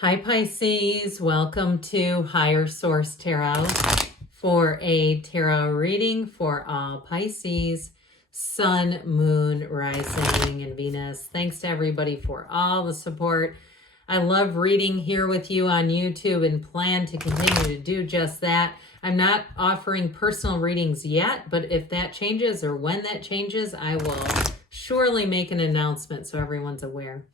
Hi Pisces, welcome to Higher Source Tarot for a tarot reading for all Pisces, Sun, Moon, Rising, and Venus. Thanks to everybody for all the support. I love reading here with you on YouTube and plan to continue to do just that. I'm not offering personal readings yet, but if that changes or when that changes, I will surely make an announcement so everyone's aware.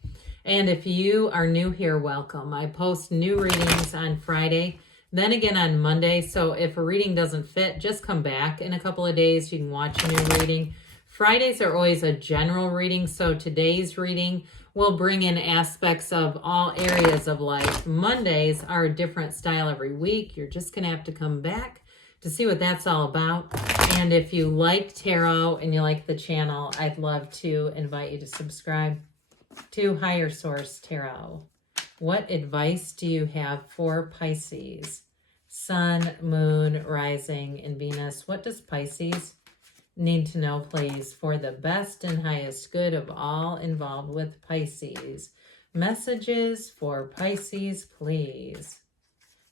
And if you are new here, welcome. I post new readings on Friday, then again on Monday. So if a reading doesn't fit, just come back in a couple of days. You can watch a new reading. Fridays are always a general reading. So today's reading will bring in aspects of all areas of life. Mondays are a different style every week. You're just going to have to come back to see what that's all about. And if you like tarot and you like the channel, I'd love to invite you to subscribe to Higher Source Tarot. What advice do you have for Pisces? Sun, Moon, Rising, and Venus. What does Pisces need to know, please, for the best and highest good of all involved with Pisces? Messages for Pisces, please.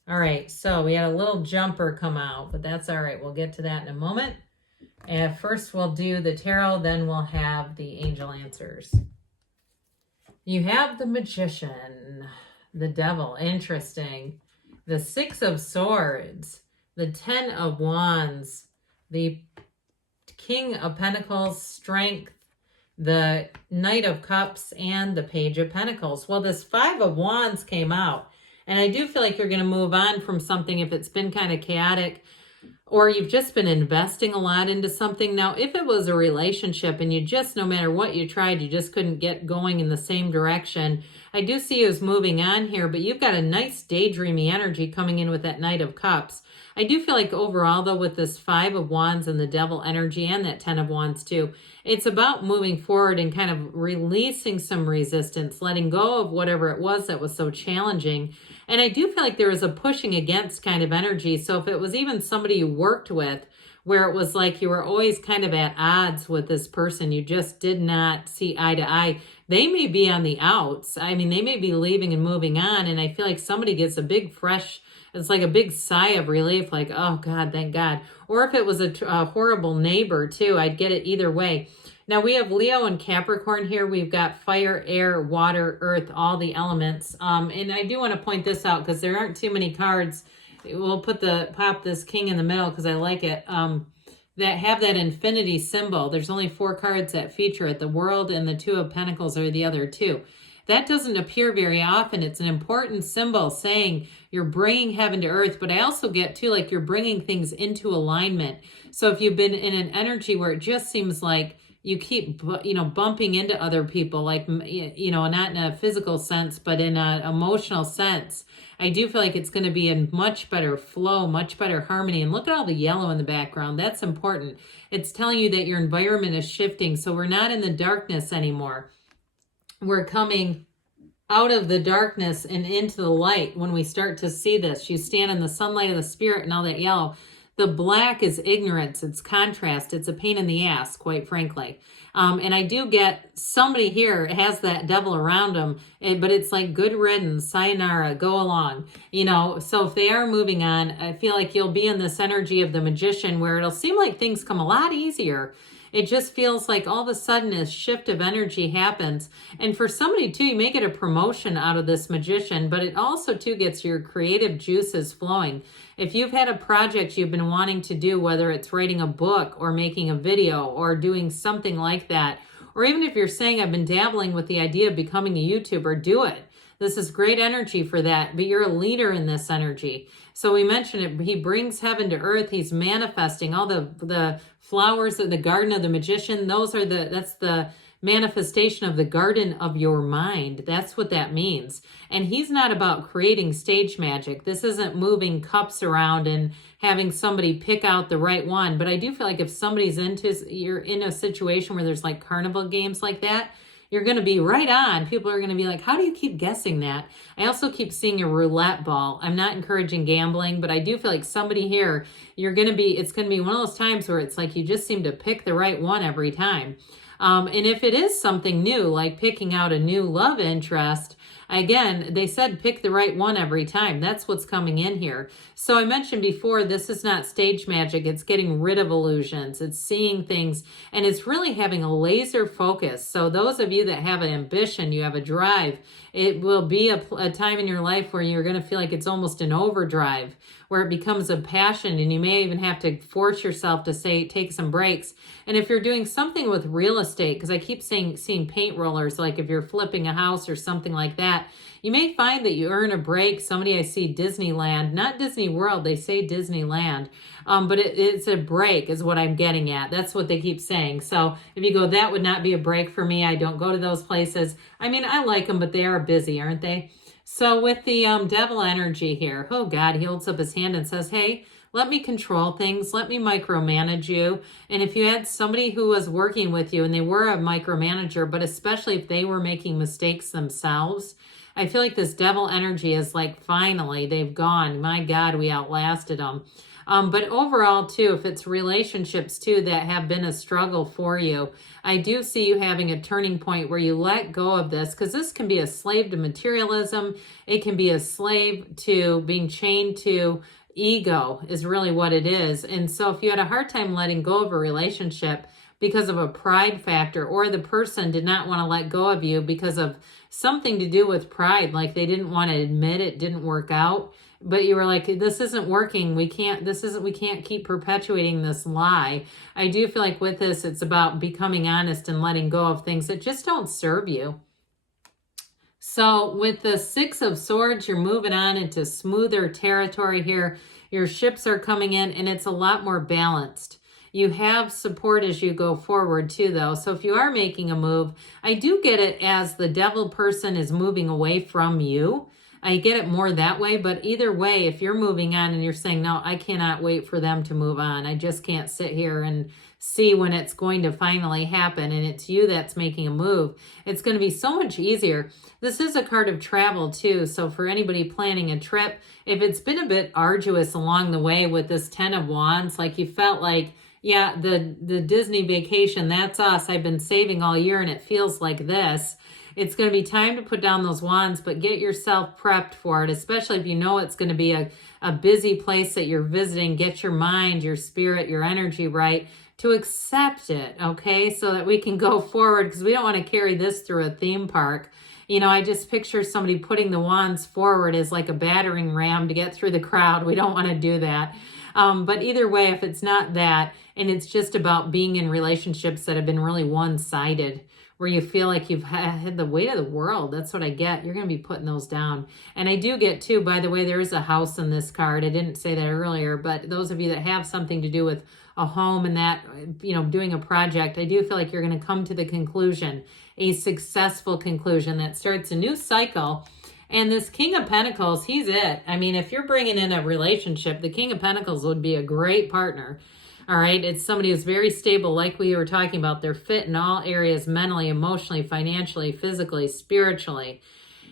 All right, so we had a little jumper come out, but that's all right. We'll get to that in a moment. And first we'll do the tarot, then we'll have the angel answers. You have the Magician, the Devil, interesting. The Six of Swords, the Ten of Wands, the King of Pentacles, Strength, the Knight of Cups, and the Page of Pentacles. Well, this Five of Wands came out, and I do feel like you're going to move on from something if it's been kind of chaotic, or you've just been investing a lot into something. Now, if it was a relationship and you just, no matter what you tried, you just couldn't get going in the same direction, I do see you as moving on here, but you've got a nice daydreamy energy coming in with that Knight of Cups. I do feel like overall, though, with this Five of Wands and the Devil energy and that Ten of Wands too, it's about moving forward and kind of releasing some resistance, letting go of whatever it was that was so challenging. And I do feel like there was a pushing against kind of energy. So if it was even somebody you worked with, where it was like you were always kind of at odds with this person, you just did not see eye to eye, they may be on the outs. I mean, they may be leaving and moving on. And I feel like somebody gets a big fresh, it's like a big sigh of relief, like, oh God, thank God. Or if it was a horrible neighbor too, I'd get it either way. Now we have Leo and Capricorn here. We've got fire, air, water, earth, all the elements. And I do want to point this out because there aren't too many cards. We'll pop this king in the middle because I like it. That have that infinity symbol. There's only 4 cards that feature it. The World and the Two of Pentacles are the other 2. That doesn't appear very often. It's an important symbol saying you're bringing heaven to earth, but I also get too, like you're bringing things into alignment. So if you've been in an energy where it just seems like you keep, bumping into other people, like, not in a physical sense, but in an emotional sense, I do feel like it's going to be in much better flow, much better harmony. And look at all the yellow in the background. That's important. It's telling you that your environment is shifting. So we're not in the darkness anymore. We're coming out of the darkness and into the light when we start to see this. You stand in the sunlight of the spirit and all that yellow. The black is ignorance. It's contrast. It's a pain in the ass, quite frankly. And I do get somebody here has that devil around them, but it's like good riddance, sayonara, go along. So if they are moving on, I feel like you'll be in this energy of the Magician where it'll seem like things come a lot easier. It just feels like all of a sudden a shift of energy happens. And for somebody too, you may get a promotion out of this Magician, but it also too gets your creative juices flowing. If you've had a project you've been wanting to do, whether it's writing a book or making a video or doing something like that, or even if you're saying I've been dabbling with the idea of becoming a YouTuber, do it. This is great energy for that, but you're a leader in this energy. So we mentioned it, he brings heaven to earth. He's manifesting all the flowers of the garden of the Magician. That's the manifestation of the garden of your mind. That's what that means. And he's not about creating stage magic. This isn't moving cups around and having somebody pick out the right one. But I do feel like if you're in a situation where there's like carnival games like that, you're going to be right on. People are going to be like, how do you keep guessing that? I also keep seeing a roulette ball. I'm not encouraging gambling, but I do feel like somebody here, it's going to be one of those times where it's like you just seem to pick the right one every time. And if it is something new, like picking out a new love interest, Again, they said pick the right one every time. That's what's coming in here. So I mentioned before, this is not stage magic. It's getting rid of illusions. It's seeing things, and it's really having a laser focus. So those of you that have an ambition, you have a drive, it will be a time in your life where you're going to feel like it's almost an overdrive, where it becomes a passion, and you may even have to force yourself to take some breaks. And if you're doing something with real estate, because I keep seeing paint rollers, like if you're flipping a house or something like that, you may find that you earn a break. Somebody I see Disneyland, not Disney World, they say Disneyland, but it's a break is what I'm getting at. That's what they keep saying. So if you go, that would not be a break for me. I don't go to those places. I mean, I like them, but they are busy, aren't they? So with the devil energy here, oh God, he holds up his hand and says, hey, let me control things. Let me micromanage you. And if you had somebody who was working with you and they were a micromanager, but especially if they were making mistakes themselves, I feel like this devil energy is like, finally, they've gone. My God, we outlasted them. But overall, too, if it's relationships, too, that have been a struggle for you, I do see you having a turning point where you let go of this, because this can be a slave to materialism. It can be a slave to being chained to ego is really what it is. And so if you had a hard time letting go of a relationship because of a pride factor, or the person did not want to let go of you because of something to do with pride, like they didn't want to admit it didn't work out, but you were like, this isn't working. We can't keep perpetuating this lie. I do feel like with this, it's about becoming honest and letting go of things that just don't serve you. So with the Six of Swords, you're moving on into smoother territory here. Your ships are coming in, and it's a lot more balanced. You have support as you go forward too, though. So if you are making a move, I do get it as the devil person is moving away from you. I get it more that way, but either way, if you're moving on and you're saying, no, I cannot wait for them to move on. I just can't sit here and see when it's going to finally happen, and it's you that's making a move. It's going to be so much easier. This is a card of travel too, so for anybody planning a trip, if it's been a bit arduous along the way with this Ten of Wands, like you felt like, yeah, the Disney vacation, that's us. I've been saving all year and it feels like this. It's going to be time to put down those wands, but get yourself prepped for it, especially if you know it's going to be a busy place that you're visiting. Get your mind, your spirit, your energy right to accept it, okay? So that we can go forward, because we don't want to carry this through a theme park. You know, I just picture somebody putting the wands forward as like a battering ram to get through the crowd. We don't want to do that. But either way, if it's not that, and it's just about being in relationships that have been really one-sided, where you feel like you've had the weight of the world, that's what I get. You're going to be putting those down. And I do get too, by the way, there is a house in this card. I didn't say that earlier, but those of you that have something to do with a home and that, you know, doing a project, I do feel like you're going to come to the conclusion, a successful conclusion that starts a new cycle. And this King of Pentacles, he's it. I mean, if you're bringing in a relationship, the King of Pentacles would be a great partner. All right, it's somebody who's very stable, like we were talking about. They're fit in all areas, mentally, emotionally, financially, physically, spiritually.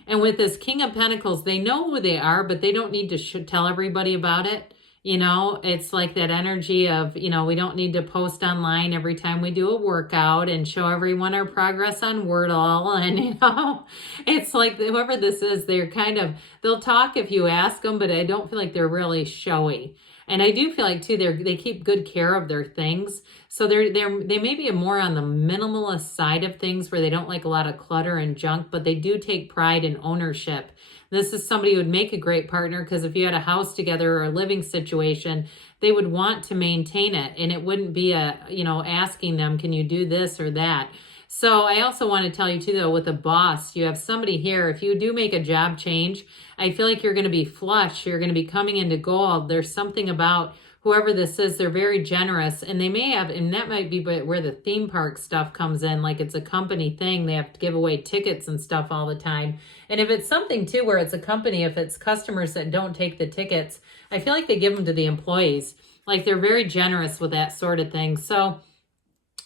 And with this King of Pentacles, they know who they are, but they don't need to tell everybody about it. You know, it's like that energy of, you know, we don't need to post online every time we do a workout and show everyone our progress on Wordle. And, you know, it's like whoever this is, they'll talk if you ask them, but I don't feel like they're really showy. And I do feel like, too, they keep good care of their things. So they may be more on the minimalist side of things, where they don't like a lot of clutter and junk, but they do take pride in ownership. This is somebody who would make a great partner, because if you had a house together or a living situation, they would want to maintain it. And it wouldn't be asking them, can you do this or that? So I also want to tell you too, though, with a boss, you have somebody here, if you do make a job change, I feel like you're going to be flush. You're going to be coming into gold. There's something about whoever this is, they're very generous, and they may have, and that might be where the theme park stuff comes in, like it's a company thing. They have to give away tickets and stuff all the time. And if it's something too, where it's a company, if it's customers that don't take the tickets, I feel like they give them to the employees. Like they're very generous with that sort of thing. So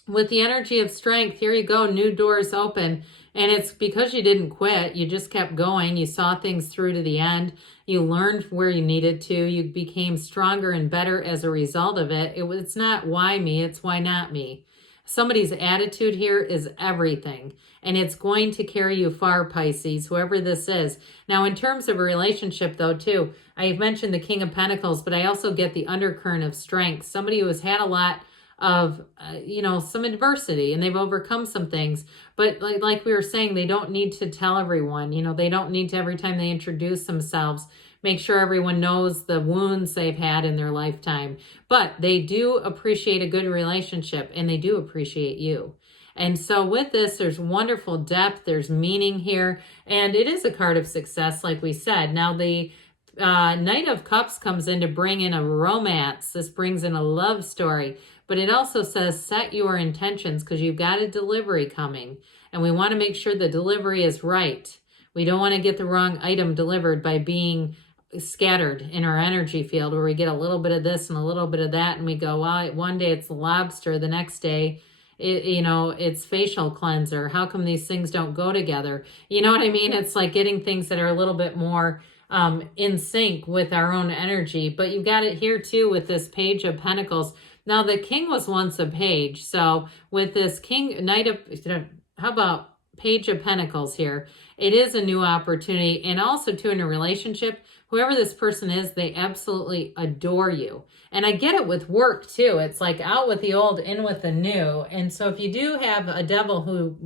with the energy of strength, here you go, new doors open. And it's because you didn't quit. You just kept going. You saw things through to the end. You learned where you needed to. You became stronger and better as a result of it. It's not why me, it's why not me. Somebody's attitude here is everything, and it's going to carry you far, Pisces, whoever this is. Now, in terms of a relationship, though, too, I've mentioned the King of Pentacles, but I also get the undercurrent of strength. Somebody who has had a lot of, some adversity, and they've overcome some things. But like we were saying, they don't need to tell everyone. They don't need to, every time they introduce themselves, make sure everyone knows the wounds they've had in their lifetime. But they do appreciate a good relationship, and they do appreciate you. And so with this, there's wonderful depth, there's meaning here, and it is a card of success, like we said. Now, the Knight of Cups comes in to bring in a romance. This brings in a love story, but it also says set your intentions, because you've got a delivery coming, and we want to make sure the delivery is right. We don't want to get the wrong item delivered by being scattered in our energy field, where we get a little bit of this and a little bit of that, and we go, well, one day it's the lobster, the next day it's facial cleanser. How come these things don't go together? You know what I mean? It's like getting things that are a little bit more in sync with our own energy. But you've got it here too with this Page of Pentacles. Now, the king was once a page. So with this how about Page of Pentacles here? It is a new opportunity. And also too, in a relationship, whoever this person is, they absolutely adore you. And I get it with work too. It's like out with the old, in with the new. And so if you do have a devil who,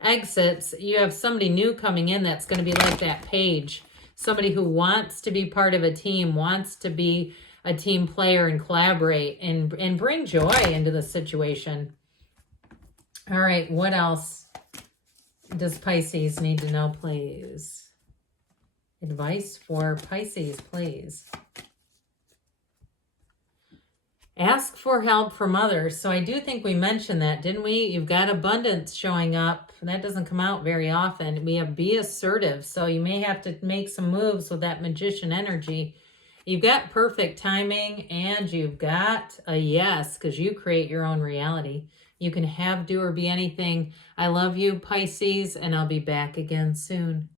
exits, you have somebody new coming in that's going to be like that page. Somebody who wants to be part of a team, wants to be a team player and collaborate and bring joy into the situation. All right, what else does Pisces need to know, please? Advice for Pisces, please. Ask for help from others. So I do think we mentioned that, didn't we? You've got abundance showing up. That doesn't come out very often. We have be assertive. So you may have to make some moves with that magician energy. You've got perfect timing, and you've got a yes, because you create your own reality. You can have, do, or be anything. I love you, Pisces, and I'll be back again soon.